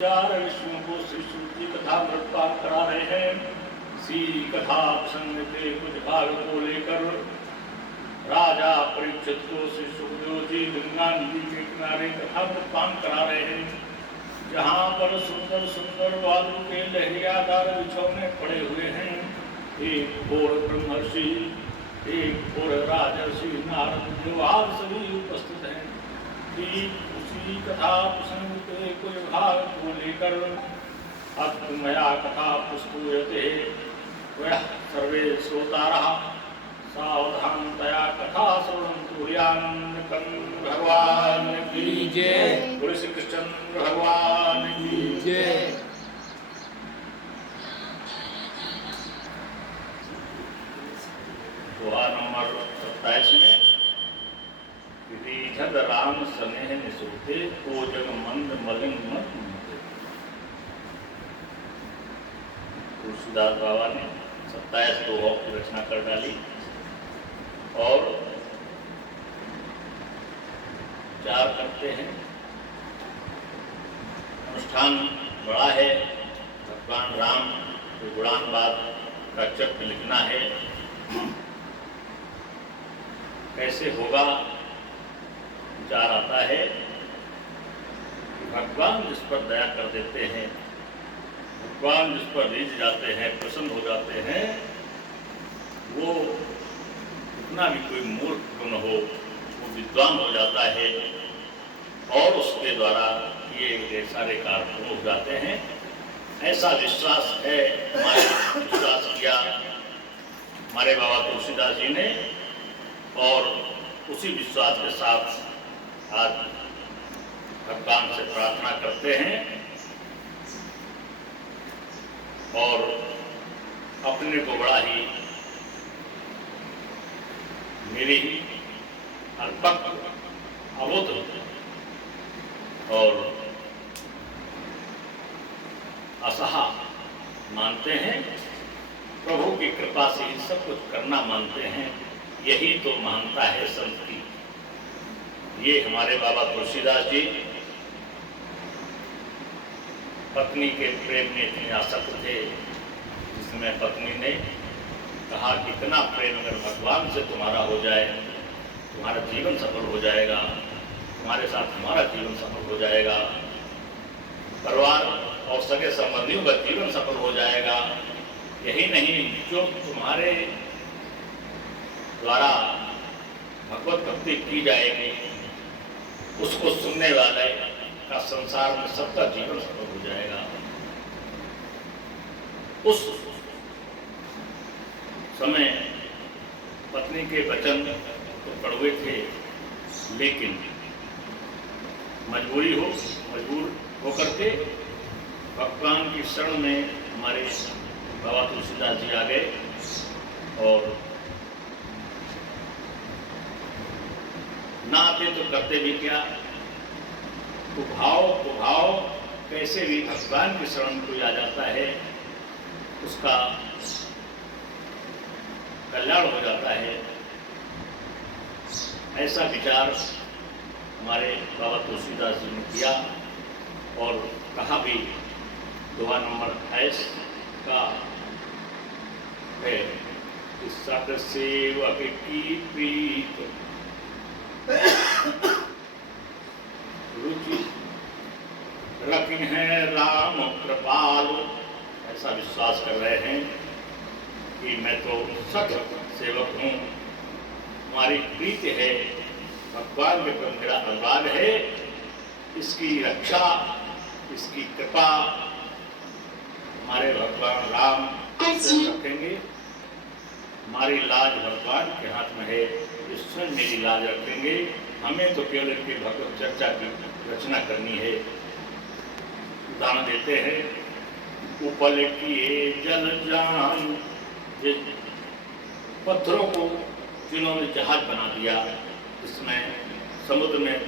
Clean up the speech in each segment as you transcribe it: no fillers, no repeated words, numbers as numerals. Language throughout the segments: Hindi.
चार विष्णु को श्री श्रुति कथा मृतपात करा रहे हैं। इसी कथा प्रसंग के कुछ भाग को लेकर राजा परीक्षित को श्री सुखदेव जी गंगा नदी के किनारे कथा मृतपात करा रहे हैं, जहाँ पर सुंदर सुंदर बालू के लहरियादार बिछौने पड़े हुए हैं। एक और ब्रह्मर्षि, एक और राजर्षि नारद, जो आप सभी उपस्थित हैं। उसी कथा प्रसंग के कुछ भाग को लेकर अत्मया कथा पुस्तूयते वह सर्वे श्रोतारः सावधानतया कथा श्रवन्तु। भगवान की जय। बोलो श्री कृष्ण भगवान की जय। दोहा नंबर 27 में जद राम स्नेह निसूते को जग मंद मलिन मत मुते। तुलसीदास बाबा ने 27 दोहों की रचना कर डाली और 4 करते हैं। अनुष्ठान बड़ा है। भगवान राम के गुणानुवाद का चक्र लिखना है। कैसे होगा? विचार आता है कि भगवान जिस पर दया कर देते हैं, भगवान जिस पर रीझ जाते हैं, प्रसन्न हो जाते हैं, वो कितना भी कोई मूर्ख क्यों न हो, वो विद्वान हो जाता है और उसके द्वारा किए गए सारे कार्य हो जाते हैं। ऐसा विश्वास है, हमारे विश्वास किया हमारे बाबा तुलसीदास जी ने और उसी विश्वास के साथ आज भगवान से प्रार्थना करते हैं और अपने को बड़ा ही मेरी अल्पक अबोध और असहा मानते हैं। प्रभु की कृपा से ही सब कुछ करना मानते हैं। यही तो मानता है संत की। ये हमारे बाबा तुलसीदास जी पत्नी के प्रेम में इतने आसक्त थे, जिसमें पत्नी ने कहा कि इतना प्रेम अगर भगवान से तुम्हारा हो जाए, तुम्हारा जीवन सफल हो जाएगा, तुम्हारे साथ हमारा जीवन सफल हो जाएगा, परिवार और सगे संबंधियों का जीवन सफल हो जाएगा। यही नहीं, जो तुम्हारे द्वारा भगवत भक्ति की जाएगी, उसको सुनने वाले का संसार में सबका जीवन सफल हो जाएगा। उस समय पत्नी के वचन तो कड़वे थे, लेकिन मजबूर होकर के भगवान की शरण में हमारे बाबा तुलसीदास जी आ गए और ना आते तो करते भी क्या। कुभाव कैसे भी भगवान की शरण कोई आ जाता है, उसका कल्याण हो जाता है। ऐसा विचार हमारे बाबा तुलसीदास जी ने किया और कहा भी। दोहा नंबर 28 का है कि सत सेवक की प्रीत रुचि रखी है राम कृपाल। ऐसा विश्वास कर रहे हैं कि मैं तो सत सेवक हूँ, हमारी प्रीति है, भगवान के प्रति मेरा अनुराग है, इसकी रक्षा, इसकी कृपा हमारे भगवान राम रखेंगे। हमारी लाज भगवान के हाथ में है, ईश्वर मेरी लाज रखेंगे। हमें तो केवल इनकी भगवत चर्चा की रचना करनी है। उदाहरण देते हैं, उपल किए जल जान, पत्थरों को जिन्होंने जहाज बना दिया, इसमें समुद्र में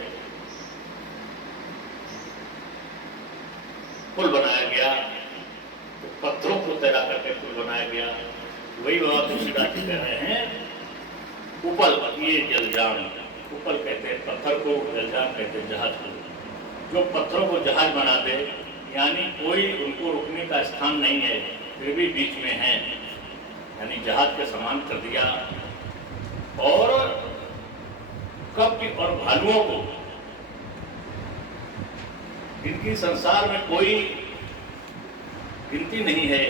पुल बनाया गया, तो पत्थरों को तैरा करके पुल बनाया गया। वही बाबा तुलसीदास जी कह रहे हैं, उपल ये जलजान। उपल कहते हैं पत्थर को, जलजान कहते हैं जहाज को। जो पत्थरों को जहाज बना दे, यानी कोई उनको रुकने का स्थान नहीं है, फिर भी बीच में हैं, यानी जहाज के समान कर दिया। और कप्य और भालुओं को, जिनकी संसार में कोई गिनती नहीं है,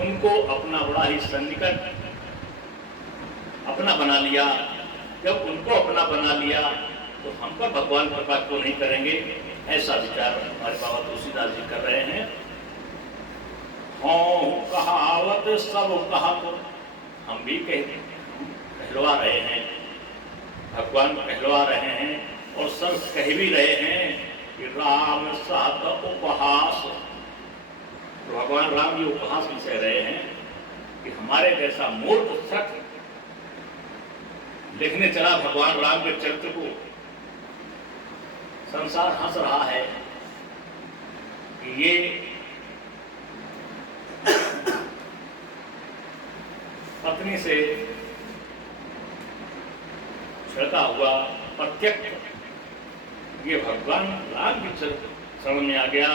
उनको अपना बड़ा ही सन्निकट अपना बना लिया। जब उनको अपना बना लिया तो हम पर भगवान कृपा क्यों नहीं करेंगे? ऐसा विचार हमारे बाबा तुलसीदास जी कर रहे हैं। हाँ कहावत सब कहा, तो हम भी कहलवा रहे हैं, भगवान कहलवा रहे हैं और सब कह भी रहे हैं कि राम सात उपहास। तो भगवान राम ये उपहास भी कह रहे हैं कि हमारे जैसा मूर्ख शख्स लिखने चला भगवान राम के चरित्र को, संसार हंस रहा है कि ये पत्नी से छिड़का हुआ प्रत्यक्ष ये भगवान राम की शरण में आ गया।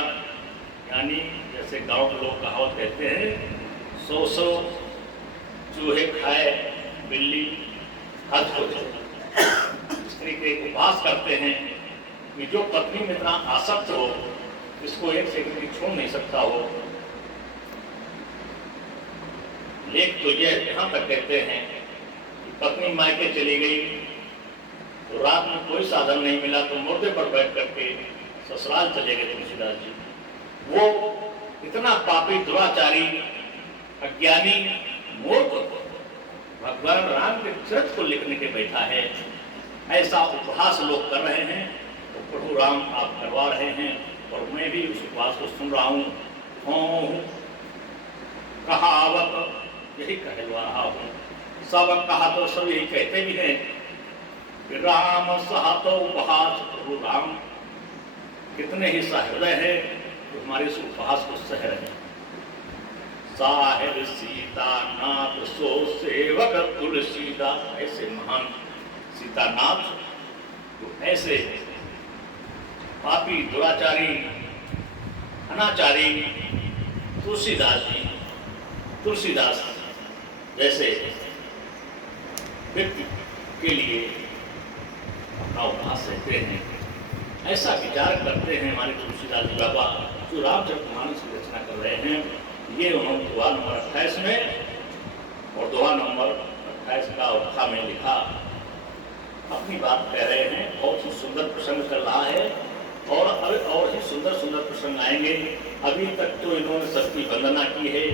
यानी जैसे गांव के लोग कहावत कहते हैं, 100 चूहे खाए बिल्ली हद हो जाए। इस तरीके के उपवास करते हैं कि जो पत्नी में इतना आसक्त हो, इसको एक सेकंड भी छोड़ नहीं सकता हो। लेख तो यह यहाँ तक कहते हैं कि पत्नी मायके चली गई तो रात में कोई साधन नहीं मिला तो मुर्दे पर बैठ करके ससुराल चले गए तुलसीदास जी। वो इतना पापी, दुराचारी, अज्ञानी, मूर्ख भगवान राम के चरित्र को लिखने के बैठा है। ऐसा उपहास लोग कर रहे हैं तो प्रभु राम आप करवा रहे हैं और मैं भी उस उपहास को सुन रहा हूँ। कहावत यही कहलवा रहा हूँ। सब कहा तो सब यही कहते भी हैं कि राम सहतो उपहास। प्रभु राम कितने ही सहृदय है तो हमारे इस उपहास को सह रहे हैं। साहिब सीता नाथ सो सेवक तुलसीदास। ऐसे महान सीतानाथ तो ऐसे पापी, दुराचारी, अनाचारी तुलसीदास जैसे व्यक्ति के लिए अपना उपहास सहते हैं। ऐसा विचार करते हैं हमारे तुलसीदास जी बाबा, जो रामचरितमानस की रचना कर रहे हैं। ये उन्होंने दोहा नंबर 28 में और दोहा नंबर 28 का अवस्था में लिखा, अपनी बात कह रहे हैं। बहुत ही सुंदर प्रसंग चल रहा है और ही सुंदर सुंदर प्रसंग आएंगे। अभी तक तो इन्होंने सबकी वंदना की है,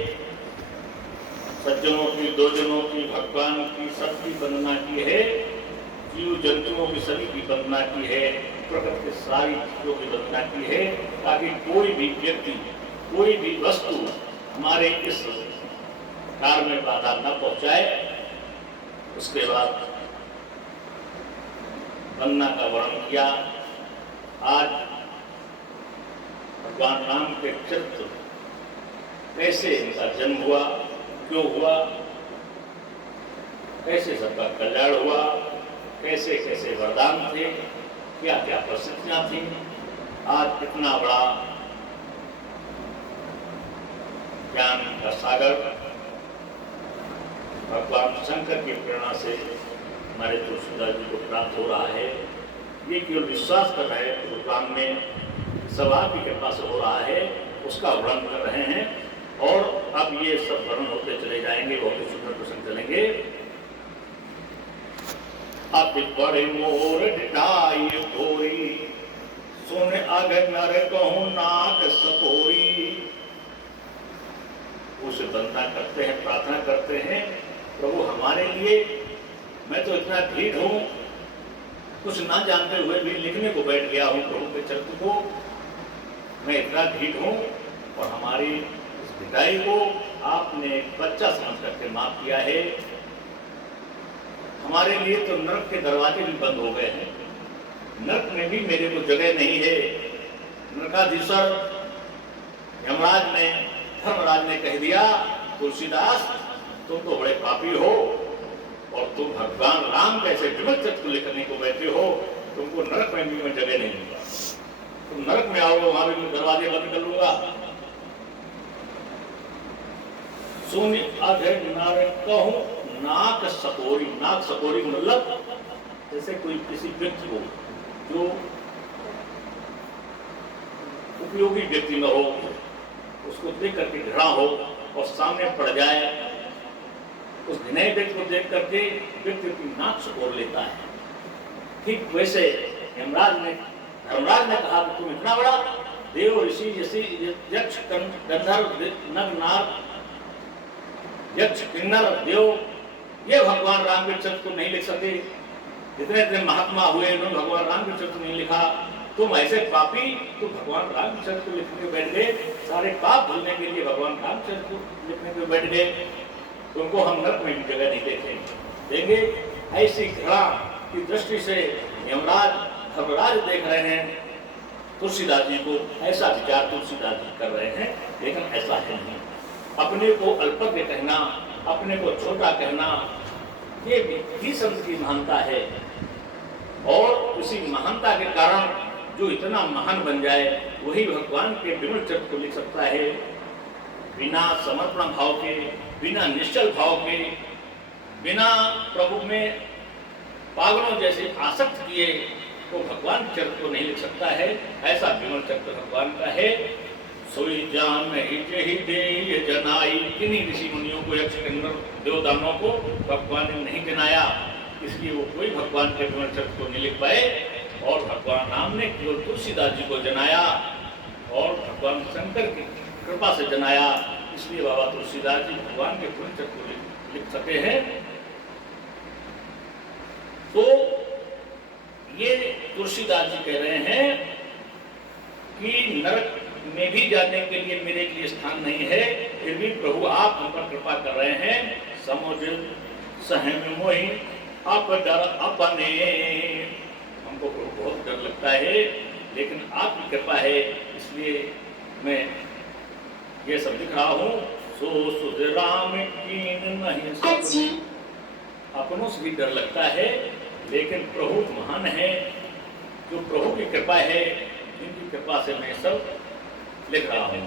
सज्जनों की, दोजनों की, भगवान की, सबकी वंदना की है, जीव जंतुओं की सभी की वंदना की है, प्रकृति के सारी चीजों की वंदना की है, ताकि कोई भी व्यक्ति, कोई भी वस्तु हमारे इस कार्य में बाधा न पहुंचाए। उसके बाद वंदना का वर्णन किया। आज भगवान राम के चरित्र कैसे इनका जन्म हुआ, क्यों हुआ, कैसे सबका कल्याण हुआ, कैसे कैसे वरदान थे, क्या क्या प्रसिद्धियां थी। आज इतना बड़ा ज्ञान का सागर भगवान शंकर की प्रेरणा से हमारे तुलसीदास जी को प्राप्त हो रहा है। ये केवल विश्वास कर रहे हैं भगवान में सभा की कृपा से हो रहा है, उसका वर्णन कर रहे हैं। और अब ये सब वर्णन होते चले जाएंगे, बहुत ही सुंदर प्रसंग चलेंगे। अब बड़े मोर डिटाई भोरी, सुन अग नर कहूं नाक सपोरी। उसे वंदना करते हैं, प्रार्थना करते हैं, प्रभु हमारे लिए, मैं तो इतना ढीठ हूं, कुछ ना जानते हुए भी लिखने को बैठ गया हूं प्रभु के चरित्र को। मैं इतना ढीठ हूं और हमारी इस पिताई को आपने बच्चा समझ करके माफ किया है। हमारे लिए तो नरक के दरवाजे भी बंद हो गए हैं, नरक में भी मेरे को जगह नहीं है। नरकाधीश्वर यमराज ने, धर्मराज ने कह दिया, तुलसीदास तुम तो बड़े पापी हो और तुम भगवान राम कैसे विमल चरित्र लिखने को बैठे हो, तुमको नरक में भी जगह नहीं मिला। तुम नरक में आओगे, वहां भी मैं दरवाजे बंद कर लूंगा। सुनि अधे नर कहूं नाक सकोरी। नाक सकोरी मतलब जैसे कोई किसी व्यक्ति को जो उपयोगी व्यक्ति न हो, उसको देख करके घृणा हो और सामने पड़ जाए, उस घृणय व्यक्ति को देख करके व्यक्ति की नाक सकोर लेता है। ठीक वैसे धर्मराज ने कहा कि तुम इतना बड़ा देव ऋषि जैसे यक्ष गंधर्व नर नार यक्ष किन्नर देव ये भगवान राम के चरित्र को नहीं लिख सके, इतने इतने महात्मा हुए, उन्होंने भगवान राम के चरित्र नहीं लिखा। तुम ऐसे पापी तो भगवान राम के चरित्र लिखने को बैठ गए, सारे पाप भूलने के लिए भगवान राम चरित्र लिखने को बैठ गए। तुमको हम नरक में भी जगह नहीं देंगे। ऐसी घृणा की दृष्टि से यमराज धर्मराज देख रहे हैं तुलसीदास जी को। ऐसा विचार तुलसीदास जी कर रहे हैं, लेकिन ऐसा है नहीं। अपने को अल्पज्ञ कहना, अपने को छोटा कहना, ये भी संत की महानता है। और उसी महानता के कारण जो इतना महान बन जाए, वही भगवान के विमल चरित्र को लिख सकता है। बिना समर्पण भाव के, बिना निश्चल भाव के, बिना प्रभु में पागलों जैसे आसक्त किए तो भगवान के चरित्र को नहीं लिख सकता है। ऐसा विमल चरित्र भगवान का है। सोई जान नहीं जही दे जनाई। किन्हीं ऋषि मुनियों को, यक्ष किन्नर देवदानों को भगवान ने नहीं जनाया, इसलिए वो कोई भगवान के विमल चरित्र को नहीं लिख पाए। और भगवान राम ने केवल तुलसीदास जी को जनाया और भगवान शंकर की कृपा से जनाया, इसलिए बाबा तुलसीदास जी भगवान के विमल चरित्र को लिख सके हैं। तो ये तुलसीदास जी कह रहे हैं कि नरक में भी जाने के लिए मेरे लिए स्थान नहीं है, फिर भी प्रभु आप हम पर कृपा कर रहे हैं। समुझ सहम मोहि आप डर अपने। हमको बहुत डर लगता है, लेकिन आपकी कृपा है, इसलिए मैं ये सब लिख रहा हूँ। सो सुध राम कीन नहीं सब। अपनों से भी डर लगता है, लेकिन प्रभु महान है। जो प्रभु की कृपा है, जिनकी कृपा से मैं सब लिख रहा हूँ।